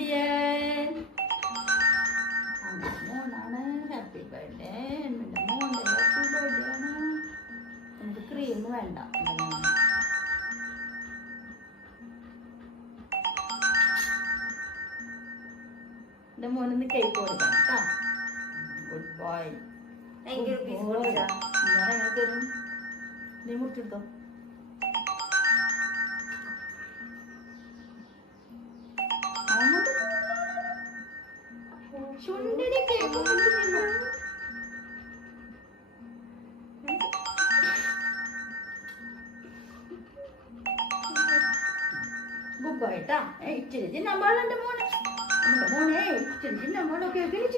Dear. മോനാണ്. Happy birthday. എൻ്റെ മോൻ്റെ ഹാപ്പി ബർത്ത്ഡേ ആണ്. എനിക്ക് ക്രീം വേണ്ട. എൻ്റെ മോനൊന്ന് കേക്ക് കൊടുക്കണം കേട്ടോ. Good boy. ഞാൻ എങ്ങനെ തരും? നീ മുറിച്ചെടുത്തോ. ചുണ്ടിന് കേക്ക് ഗുഡ് ബോയ് ട്ടാ. ഇച്ചിരി ചിന്നമ്പാളുണ്ട് മോനെ. നമ്മുടെ മോനെ ഇച്ചിരി ചിന്നമ്പാളൊക്കെ